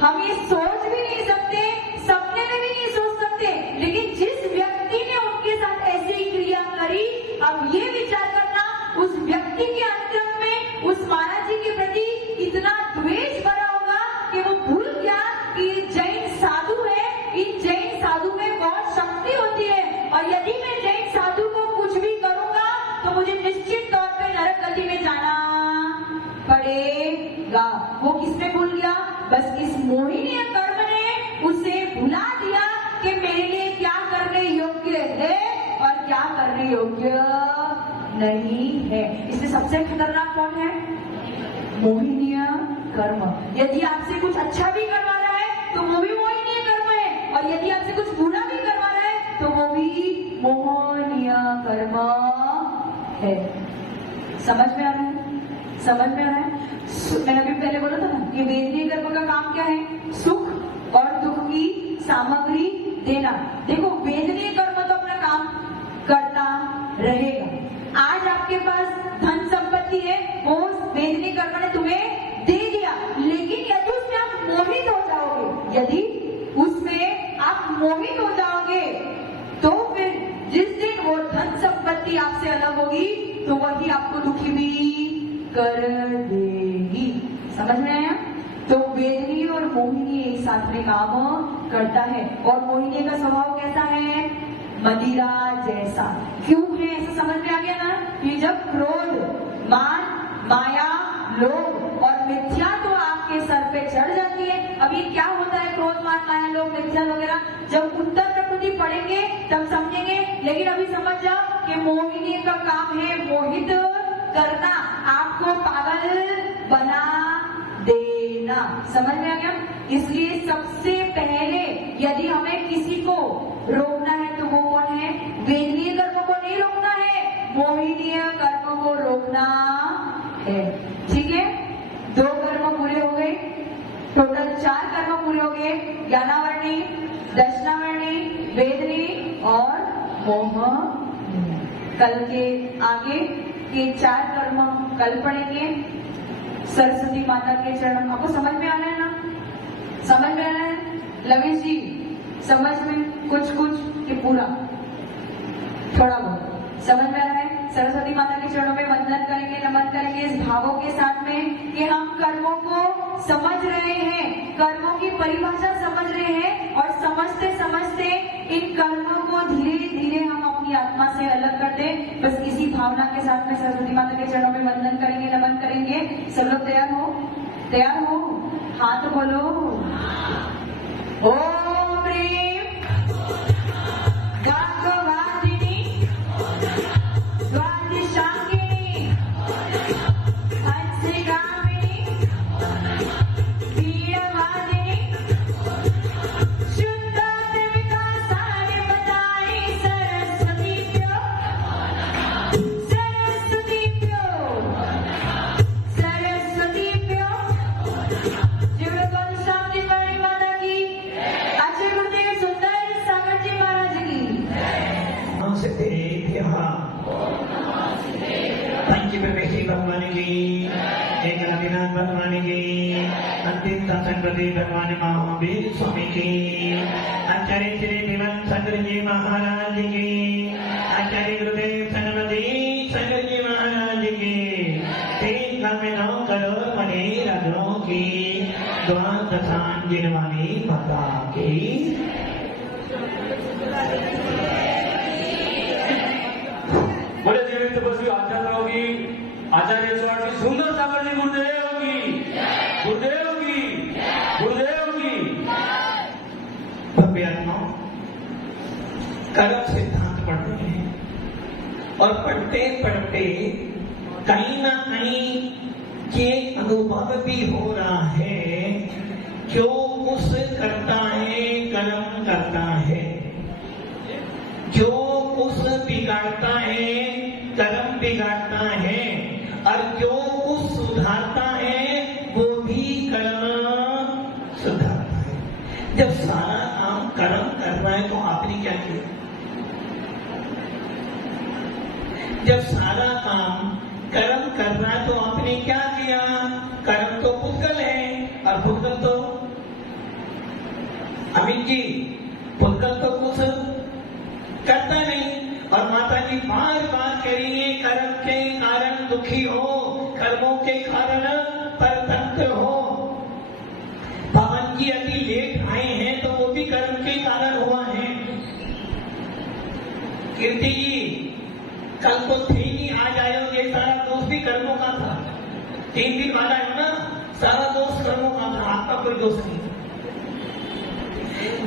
हम ये सोच भी नहीं सकते, सपने में भी नहीं सोच सकते, लेकिन जिस व्यक्ति ने उनके साथ ऐसी क्रिया करी, अब ये विचार करना उस व्यक्ति के अंतर में उस महाराज जी के प्रति इतना द्वेष भरा होगा कि वो भूल गया कि जैन साधु है, इन जैन साधु में बहुत शक्ति होती है, और यदि मैं जैन साधु को कुछ भी करूंगा तो मुझे निश्चित तौर पे नरक गति में जाना पड़ेगा। वो किसने भूल गया? बस इस मोहिनी कर्म ने उसे भुला दिया कि मेरे लिए क्या करने योग्य है और क्या करने योग्य नहीं है। इसलिए सबसे खतरनाक कौन है? मोहिनी कर्म। यदि आपसे कुछ अच्छा भी करवा रहा है तो वो भी मोहिनी कर्म है, और यदि आपसे कुछ बुरा भी करवा रहा है तो वो भी मोहिनी कर्म है। समझ में आ रहा है? समझ में आ रहा है? मैंने अभी पहले बोला था ना कि वेदनीय कर्म का काम क्या है? सुख और दुख की सामग्री देना। देखो, वेदनीय कर्म तो अपना काम करता रहेगा। आज आपके पास धन संपत्ति है, वो वेदनीय कर्म ने तुम्हें दे दिया, लेकिन यदि उसमें आप मोहित हो जाओगे, यदि उसमें आप मोहित हो जाओगे, तो फिर जिस दिन वो धन संपत्ति आपसे अलग होगी तो वही आपको दुखी भी कर देगी। समझ में आया? तो वेदनी और मोहिनी एक साथ में काम करता है। और मोहिनी का स्वभाव कैसा है? मदिरा जैसा। क्यों है ऐसा? समझ में आ गया ना कि जब क्रोध, मान, माया, लोभ और मिथ्या तो आपके सर पे चढ़ जाती है। अब ये क्या होता है क्रोध, मान, माया, लोभ, मिथ्या वगैरह? जब उत्तर प्रकृति पढ़ेंगे तब समझेंगे, लेकिन अभी समझ जाओ कि मोहिनी का काम है मोहित करना, आपको पागल बना देना। समझ में आ गया? इसलिए सबसे पहले यदि हमें किसी को रोकना है तो वो कौन है? वेदनीय कर्म को नहीं रोकना है, मोहिनीय कर्म को रोकना है। ठीक है? 2 कर्म पूरे हो गए, टोटल 4 कर्म पूरे हो गए। ज्ञानावर्णी, दर्शनावर्णी, वेदनी और मोहिनी। कल के आगे के 4 कर्म कल पढ़ेंगे। सरस्वती माता के चरण, आपको समझ में आ रहा है ना? समझ में आ रहा है? लवेश जी समझ में कुछ कि पूरा थोड़ा बहुत समझ में आ रहा है? सरस्वती माता के चरणों में वंदन करेंगे, नमन करेंगे, किस भावों के साथ में कि हम कर्मों को समझ रहे हैं, कर्मों की परिभाषा समझ रहे हैं और समझते समझते इन कर्मों को धीरे धीरे हम अपनी आत्मा से अलग करते। बस इसी भावना के साथ में सरस्वती माता के चरणों में वंदन करेंगे, नमन करेंगे। सब लोग तैयार हो? तैयार हो? हाथ बोलो। ओम ह्रीं गांगवादिनी स्वादिशांगिनी हंसिकामिनी वीरवादिनी शुद्धात्मिका सारे बताई सरस्वतीभ्यो सरस्वतीभ्यो सरस्वतीभ्यो। जीवन घनश्याम जी माता की, आचार्य गुरुदेव सुंदर सागर जी महाराज की। पंचप्रवेशी भगवान की, एकनाथनाथ भगवान की, अंतिम संप्रति भगवान महावीर स्वामी की, आचार्य श्री विमल शंकर जी महाराज की, आचार्य गुरुदेव सनमती शंकर जी महाराज की, 3 करोड़ मणि राजों की, द्वादशांजन वाली माता की। बोले देवी तपस्वी आचार्यों की, आचार्य स्वामी सुंदर सागर जी गुरुदेव की, गुरुदेव की, गुरुदेव की। भव्यात्माओं, कर्म सिद्धांत पढ़ते हैं और पढ़ते पढ़ते कहीं ना कहीं ये अनुभव भी हो रहा है, जो कुछ करता है कर्म करता है, जो कुछ बिगाड़ता है कर्म बिगाड़ता है, और जो कुछ सुधारता है वो भी कर्म सुधारता है। जब सारा काम कर्म कर रहा है तो आपने क्या किया? जब सारा काम कर्म कर रहा है तो आपने क्या किया? कर्म तो पुद्गल है और पुद्गल तो अमित जी, पुद्गल तो कुछ करता नहीं। और माता जी बार बार कह रही है, कर्म के कारण दुखी हो, कर्मों के कारण परतंत्र हो। पवन जी अभी लेट आए हैं तो वो भी कर्म के कारण हुआ है। कीर्ति जी कल तो थे नहीं, आज आए हो, ये सारा दोष भी कर्मों का था। 3 दिन बाद आए हो ना, सारा दोष कर्मों का था, आपका कोई दोष नहीं।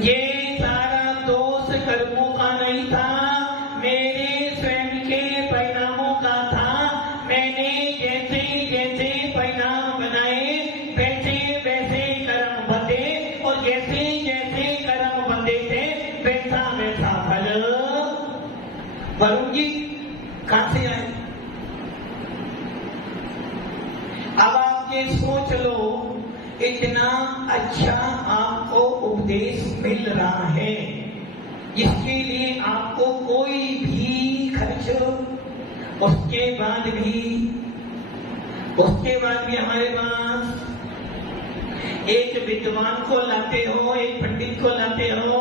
ये सारा दोष कर्मों का नहीं था, मेरे स्वयं के परिणामों का था। मैंने जैसे जैसे परिणाम बनाए वैसे वैसे कर्म बंधे, और जैसे जैसे कर्म बंधे थे वैसा वैसा फल। वरुण जी कहां से आए? अब आप ये सोच लो, इतना अच्छा आपको उपदेश मिल रहा है, इसके लिए आपको कोई भी खर्च, उसके बाद भी हमारे पास एक विद्वान को लाते हो, एक पंडित को लाते हो,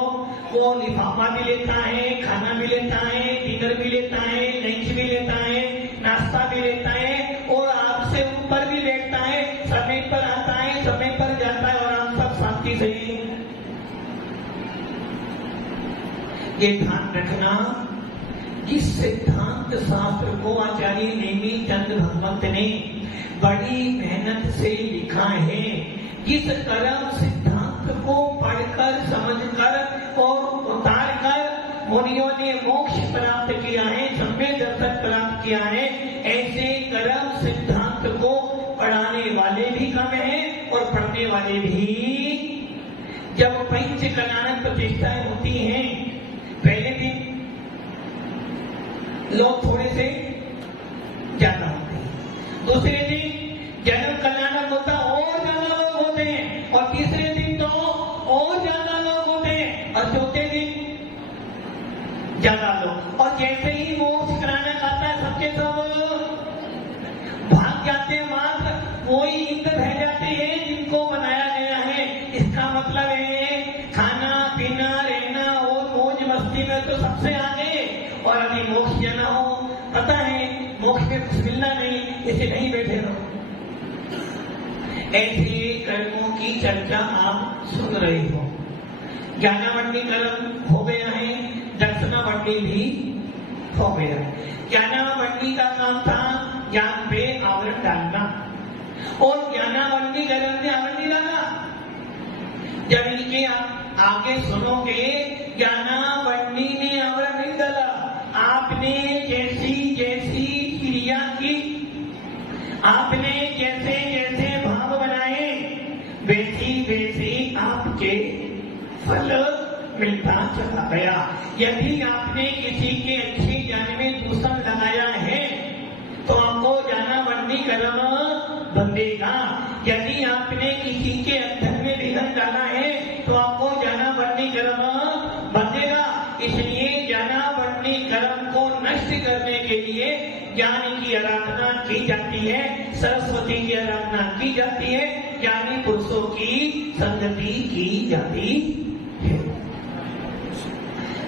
वो लिफाफा भी लेता है, खाना भी लेता है, डिनर भी लेता है, लंच भी लेता है, नाश्ता भी लेता है, और आपसे ऊपर भी बैठता है, समय पर आता है, समय पर जाता है, और आप सब शांति से। ये ध्यान रखना, जिस सिद्धांत शास्त्र को आचार्य नेमी चंद भगवंत ने बड़ी मेहनत से लिखा है, जिस कर्म सिद्धांत को पढ़कर समझकर और उतारकर मुनियों ने मोक्ष प्राप्त किया है, सम्यक दर्शन प्राप्त किया है, ऐसे कर्म सिद्धांत को पढ़ाने वाले भी कम हैं और पढ़ने वाले भी। जब पंच कल्याण प्रतिष्ठाएं होती हैं, पहले दिन लोग थोड़े से ज्यादा होते हैं, दूसरे दिन जन्म कल्याणक होता और ज्यादा लोग होते हैं, और तीसरे दिन तो और ज्यादा लोग होते हैं, और चौथे दिन ज्यादा लोग। और जैसे ही मोक्ष कराना आता है, सबके सब भाग जाते हैं, मात्र वही इंद्र रह जाते हैं जिनको बनाया गया है। इसका मतलब है खाना पीना रहना और मौज मस्ती में तो सबसे आगे, और अभी मोक्ष जाना हो, पता है मोक्ष में कुछ मिलना नहीं, इसे नहीं बैठे रहो। ऐसे कर्मों की चर्चा आप सुन रहे हो। ज्ञानावंडी कर्म हो गया है, दर्शनावंडी भी हो गया। ज्ञानावंडी का काम था ज्ञान पे आवरण डालना, और ज्ञानावंडी कर्म ने आवरण नहीं डाला। जब इनके आगे सुनोगे, ज्ञानावंडी ने आवरण नहीं डाला। आपने जैसी जैसी क्रिया की, आपने जैसे जैसे भाव बनाए, वैसी वैसी आपके फल मिलता चला गया। यदि आपने किसी के अच्छे जाने में दूषण लगाया है तो आपको ज्ञानावंडी कर्म बंधेगा। यदि आपने किसी के अंदर में विघन डाला है तो आपको ज्ञानावंडी कर्म बंधेगा। इसलिए ज्ञानावंडी कर्म को नष्ट करने के लिए ज्ञान की आराधना की जाती है, सरस्वती की आराधना की जाती है, ज्ञानी पुरुषों की संगति की जाती है।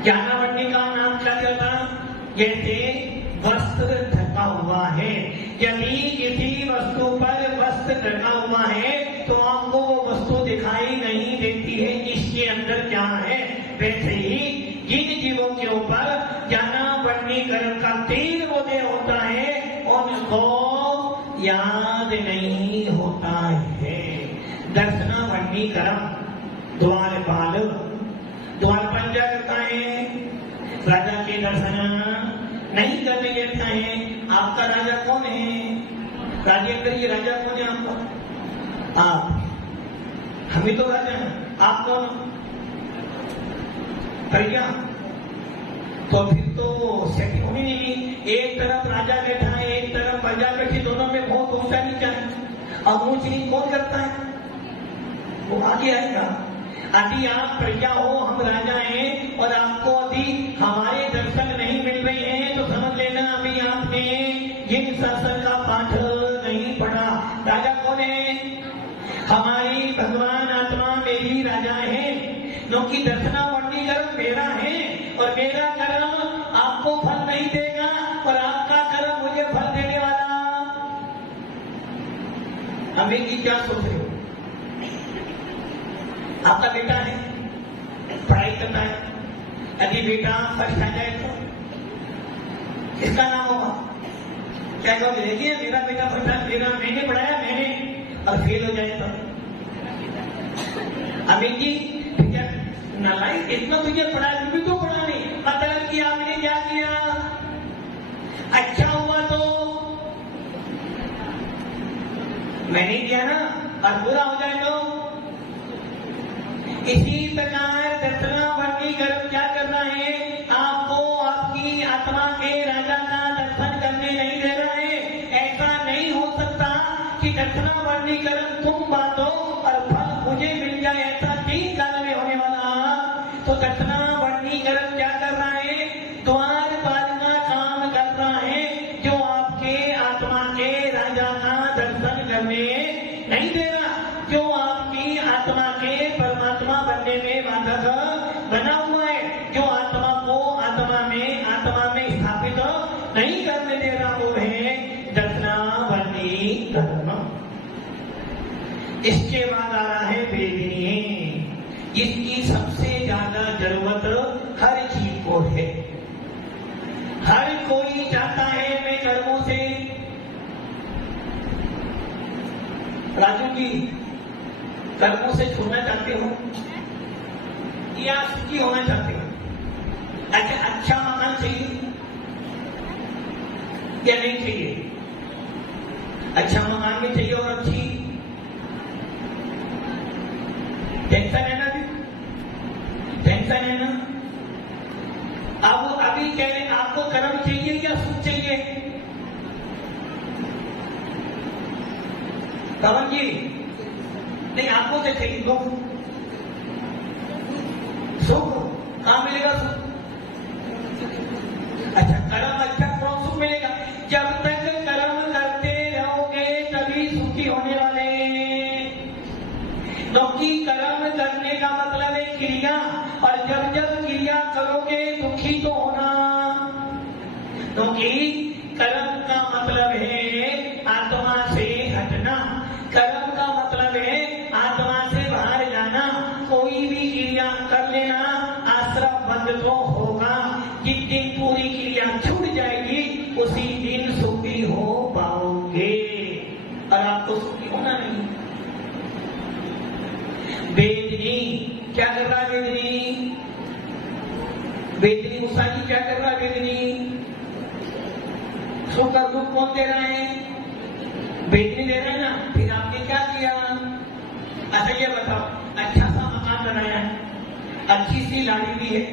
ज्ञानावंडी का नाम क्या कहता? जैसे वस्त्र ढका हुआ है। यदि किसी वस्तु पर वस्त्र ढका हुआ है तो आपको वो वस्तु दिखाई नहीं देती है इसके अंदर क्या है। वैसे ही जिन जीवों के ऊपर ज्ञानावंडी कर्म का तीव्र उदय होता है उनको याद नहीं होता है। दर्शनावंडी कर्म द्वारपाल, द्वारपाल क्या करता है? राजा के दर्शन नहीं करने देता है। आपका राजा कौन है? राजेंद्र जी राजा कौन है आपका? आप। हम ही तो राजा हैं, आप कौन? प्रजा। तो फिर तो सेटिंग होनी नहीं। एक तरफ राजा बैठा है, एक तरफ प्रजा बैठी, दोनों में बहुत ऊंचा नीचा है। अब ऊंच नीच कौन करता है? वो आगे आएगा। यदि आप प्रजा हो, हम राजा हैं, और आपको अभी हमारे दर्शन नहीं मिल रहे हैं तो समझ लेना अभी आपने जिन शासन का पाठ नहीं पढ़ा। राजा कौन है? हमारी भगवान आत्मा मेरी राजा है, क्योंकि दर्शनावंडी कर्म मेरा है और मेरा कर्म आपको फल नहीं देगा और आपका कर्म मुझे फल देने वाला। हमें की क्या सोच रहे हो? आपका बेटा है, पढ़ाई करता है, यदि बेटा फर्स्ट आ जाए तो किसका नाम होगा? क्या कहोगे? देखिए मेरा बेटा फर्स्ट आ, मेरा मैंने पढ़ाया मैंने, और फेल हो जाए तो अमित जी क्या नालायक, इतना तुझे पढ़ाया भी तो पढ़ा नहीं, मतलब कि आपने क्या किया? अच्छा हुआ तो मैंने किया ना, और बुरा हो जाए तो। इसी प्रकार दर्शनावंडी कर्म क्या करना है? आपको आपकी आत्मा के राजा का दर्शन करने नहीं दे रहा है। ऐसा नहीं हो सकता कि दर्शनावंडी कर्म तुम बांटो और फल मुझे मिल जाए, ऐसा 3 काल में होने वाला। तो दर्शनावंडी कर्म क्या कर रहा है? द्वारपाल का काम कर रहा है, जो आपके आत्मा के राजा का दर्शन करने नहीं दे रहा, जो आपकी आत्मा के परमात्मा बनने में बाधक बना हुआ है, जो आत्मा को आत्मा में स्थापित नहीं करने दे रहा, वो है दर्शनावंडी कर्म। इसके बाद आ रहा है वेदिनी, जिसकी सबसे ज्यादा जरूरत हर जीव को है। हर कोई चाहता है मैं कर्मों से, राजू जी कर्मों से छूटना चाहते हो या सुखी होना चाहते हो? अच्छा मकान चाहिए या नहीं चाहिए? अच्छा मकान भी चाहिए और अच्छी टेंशन है ना, टेंशन है ना। अब अभी कह रहे आपको कर्म चाहिए या सुख चाहिए? पवन जी नहीं, आपको क्या चाहिए? सुख कहाँ मिलेगा? सुख अच्छा कर्म अच्छा कौन सुख मिलेगा? जब तक कर्म करते रहोगे तभी सुखी होने वाले, क्योंकि कर्म करने का मतलब है क्रिया, और जब जब क्रिया करोगे दुखी तो होना, क्योंकि कर्म का मतलब है आत्मा से हटना। कर्म का मतलब और आपको सुखी होना नहीं। वेदनी क्या कर रहा है? वेदनी मुसाई क्या कर रहा है? वेदनी सुख और दुख कौन दे रहा है? वेदनी दे रहा है ना। फिर आपने क्या किया? अच्छा ये बताओ, अच्छा सा मकान बनाया है, अच्छी सी लाड़ी भी है,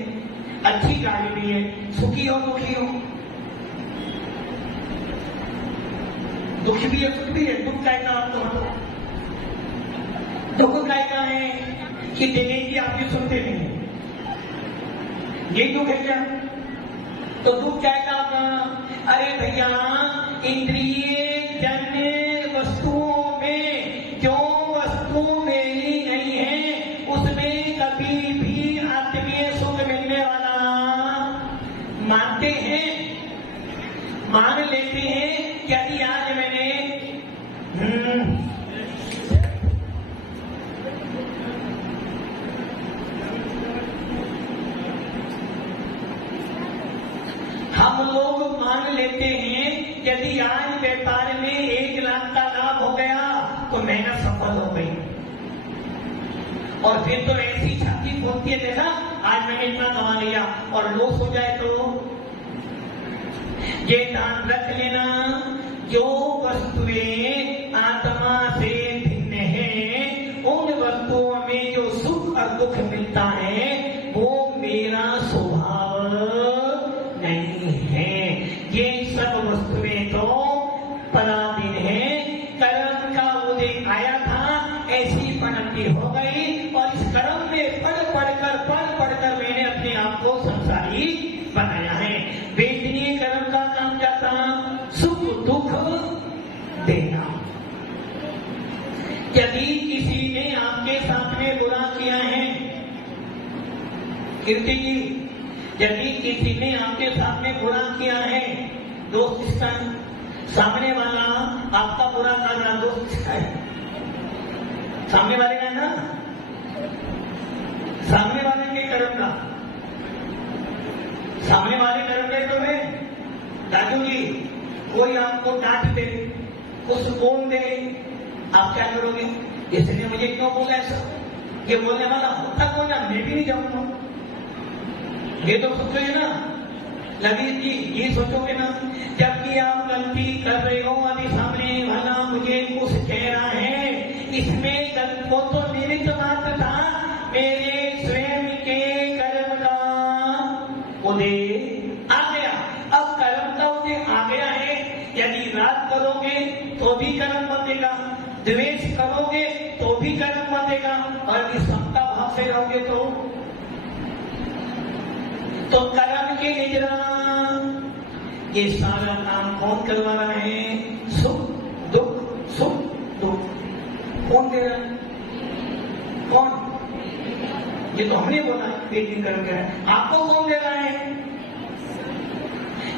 अच्छी गाड़ी भी है, सुखी हो दुखी हो? दुख भी है सुख भी है। दुख का आपको बताओ, दुख का है कि देने की आपकी सुनते नहीं, ये दुख है क्या? तो दुख क्या है आपका? अरे भैया, इंद्रिय जन्य वस्तुओं में जो वस्तु मेरी नहीं है उसमें कभी भी आत्मीय सुख मिलने वाला मानते हैं, मान लेते हैं। यदि आज मैंने हम लोग मान लेते हैं यदि आज व्यापार में 1 लाख का लाभ हो गया तो मेहनत सफल हो गई, और फिर तो ऐसी छाती होती है, देखा आज मैंने इतना कमा लिया, और लॉस हो जाए तो ये ध्यान रख लेना, जो वस्तुएं आत्मा से भिन्न है उन वस्तुओं में जो सुख और दुख मिलता है वो मेरा स्वभाव नहीं है। ये सब वस्तुएं तो पराधीन है। कर्म का उदय आया था, ऐसी परिणति हो गई, और इस कर्म में पढ़ पढ़कर मैंने अपने आप को संसारी बनाया है। वेदनीय कर्म का काम क्या था? सुख दुख देना। यदि किसी ने आपके साथ में बुरा किया है, कीर्ति जी, यदि किसी ने आपके साथ में बुरा किया है, दोस्त किसका है? सामने वाला आपका बुरा कर रहा, दोस्त किसका है? सामने वाले का है ना, सामने वाले के कर्म का, सामने वाले कर्म के तो है। राजू जी, कोई आपको डांट दे, कुछ बोल दे, आप क्या करोगे? इसने मुझे क्यों बोला ऐसा? ये बोलने वाला होता कौन है? मैं भी नहीं जाऊंगा। ये तो सोचोगे ना ललित जी, ये सोचोगे ना, जबकि आप गलती कर रहे हो, अभी सामने वाला मुझे कुछ कह रहा है, इसमें वो तो निमित्त मात्र था, मेरे स्वयं के कर्म का उदय आ गया। अब कर्म का उदय आ गया है, यदि राग करोगे तो भी कर्म बंधेगा, द्वेष करोगे तो भी कर्म बंधेगा, और यदि समता भाव से रहोगे तो कर्म के निजराम। ये सारा काम कौन करवा रहा है? सुख दुख कौन दे रहा है? कौन? ये तो हमने बोला वेदनीय कर्म है। आपको कौन दे रहा है?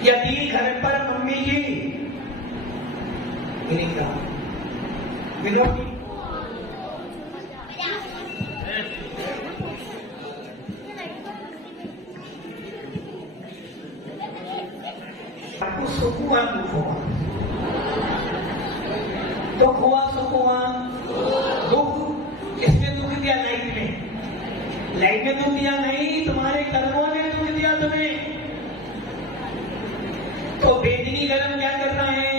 यदि घर पर मम्मी जी विनोदी सुख हुआ दुख हुआ, दुख हुआ सुख हुआ। दुख किसने दुख दिया? लाइट ने। लाइट ने दुख दिया नहीं, तुम्हारे कर्मों ने दुख दिया तुम्हें। तो वेदनीय कर्म क्या कर रहा है?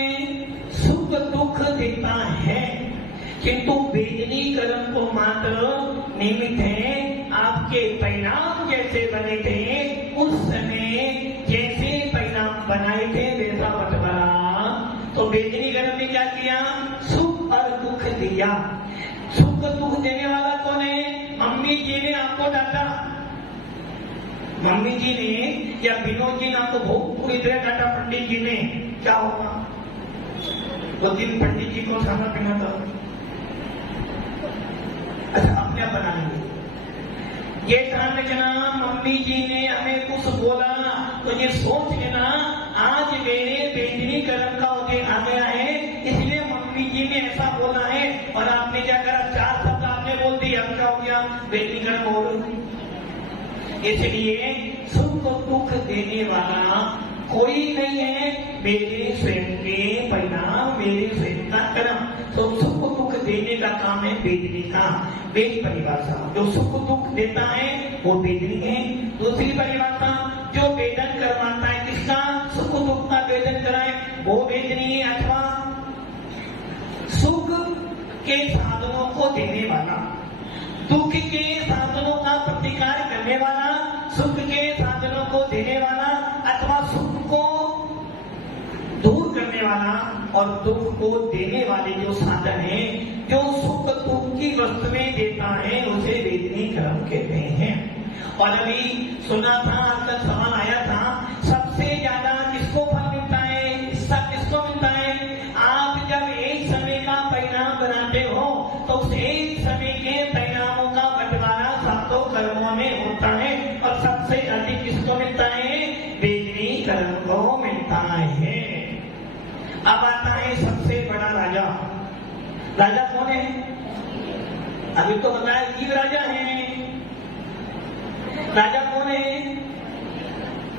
सुख दुख देता है, किंतु वेदनीय कर्म को मात्र निमित्त है। आपके परिणाम जैसे बने थे उस समय, जैसे परिणाम बनाए थे वैसा मत बना। तो वेदनीय कर्म ने क्या किया? सुख और दुख दिया। सुख दुख देने वाला कौन है? मम्मी जी ने आपको डांटा, मम्मी जी ने या विनोद जी ने आपको बहुत पूरी तरह डांटा, पंडित जी ने, क्या होगा? वो दिन पंडित जी को खाना पीना था, अच्छा अपने आप बना लेंगे। ये ध्यान रखना, मम्मी जी ने हमें कुछ बोला तो ये सोच लेना, आज मेरे वेदनीय कर्म का उदय आ गया है, इसलिए मम्मी जी ने ऐसा बोला है, और आपने क्या करा? 4 शब्द आपने बोल दिया, अब क्या हो गया? वेदनीय कर्म हो गया। इसलिए सुख दुख देने वाला कोई नहीं है, मेरे स्वयं के परिणाम, मेरे स्वयं का कर्म। तो वेदनी का। वेद परिभाषा जो सुख दुख देता है वो वेदनी है। दूसरी परिभाषा जो वेदन करवाता है, किसका सुख दुख का वेदन कराए वो वेदनी है। अथवा सुख के साधनों को देने वाला, दुख के साधनों का प्रतिकार करने वाला, सुख के साधनों को देने वाला अथवा सुख को दूर करने वाला और दुख को देने वाले जो साधन है, जो सुख दुख की वस्तुएं देता है उसे वेदनी कर्म कहते हैं। और अभी सुना था, आज तक सवाल आया था, सबसे ज्यादा किसको फल मिलता है, सब किसको मिलता है? आप जब एक समय का परिणाम बनाते हो तो उस एक समय के परिणामों का बंटवारा सातों कर्मों में होता है और सबसे अधिक किसको मिलता है? वेदनी कर्म को मिलता है। अब आता है सबसे बड़ा राजा। राजा कौन है? अभी तो बताया जीव राजा है। राजा कौन है?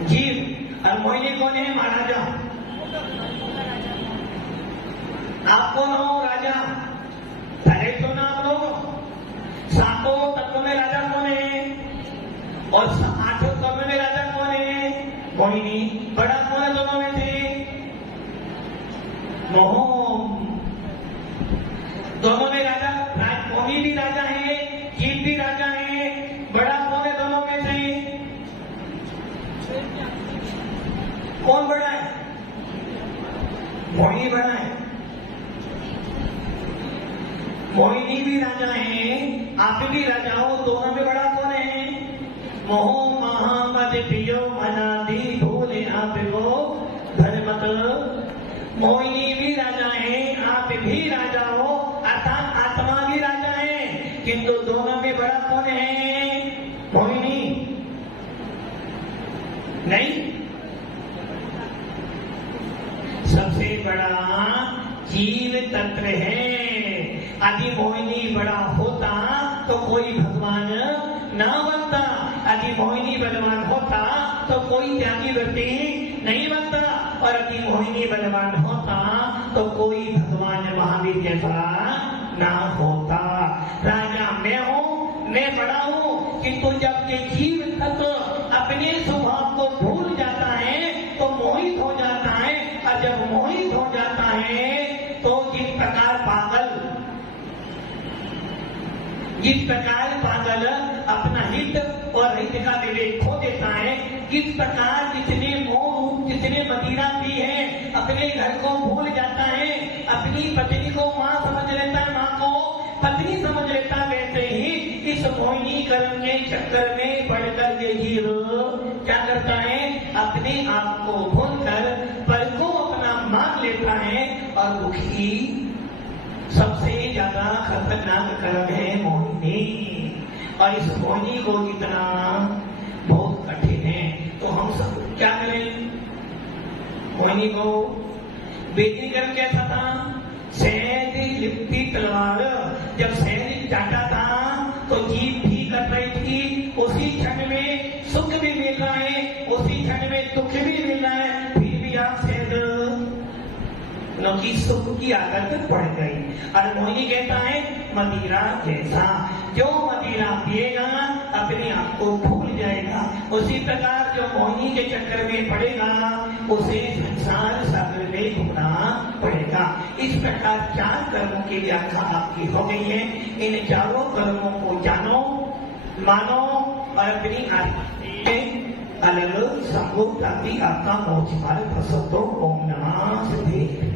जीव। और मोहिनी कौन है? महाराजा। आप कौन हो? राजा। पहले तो ना आप लोग सातों तत्व में राजा कौन है? और आठों तत्व में राजा कौन है? मोहिनी। बड़ा कौन है दोनों में से? मोह। दोनों में राजा, मोहिनी भी राजा है, जीव भी राजा है। बड़ा कौन है दोनों में से? कौन बड़ा है? मोहिनी बड़ा है। मोहिनी भी राजा है, आप भी राजा हो, दोनों में बड़ा कौन है? मोह महामद पियो मनादी भूले आप को धर्मत। मोहिनी भी राजा है, आप भी राजा हो, अर्थात आत्मा भी राजा है, किंतु दोनों में बड़ा कौन है? मोहिनी नहीं, सबसे बड़ा जीव तंत्र है। यदि मोहिनी बड़ा होता तो कोई भगवान ना बनता, यदि मोहिनी बलवान होता तो कोई त्यागी व्यक्ति नहीं बनता, और यदि मोहिनी बलवान होता तो कोई भगवान महावीर जैसा ना होता। राजा मैं हूँ, मैं बड़ा हूँ, किंतु जब ये जीव तत्व अपने स्वभाव को भूल जाता है तो मोहित हो जाता है, और जब मोहित हो जाता है तो जिस प्रकार पागल अपना हित और हित का विवेक खो देता है, किस प्रकार जितने मोह जितने मदिरा भी है अपने घर को भूल जाता है, अपनी पत्नी को माँ समझ लेता है, माँ को पत्नी समझ लेता है, वैसे ही इस मोहिनी कर्म के चक्कर में पड़कर के जीव क्या करता है? अपने आप को भूलकर पर को अपना मान लेता है। और दुखी सबसे ज्यादा खतरनाक कर्म है मोहिनी, और इस मोहिनी को इतना बहुत कठिन है, तो हम सब क्या करें? मोहिनी को बेटी कर्म कैसा था? शहद लिपटी तलवार, जब शहद काटा था तो जीभ भी कट रही थी, उसी क्षण में सुख भी मिल रहा है, उसी क्षण में दुख भी मिल रहा है, फिर भी आप शहद की सुख की आदत पड़ गई। और मोहिनी कहता है मदिरा जैसा, जो मदिरा पिएगा अपने आप को भूल जाएगा, उसी प्रकार जो मोहिनी के चक्कर में पड़ेगा उसे संसार सागर में घूमना पड़ेगा। इस प्रकार 4 कर्मों की व्याख्या आपकी हो गई है। इन चारों कर्मों को जानो, मानो और अपनी आत्मा अलग संभव ताकि आपका मोक्ष मार्ग प्रसन्न हो। ओम नमः शिवाय।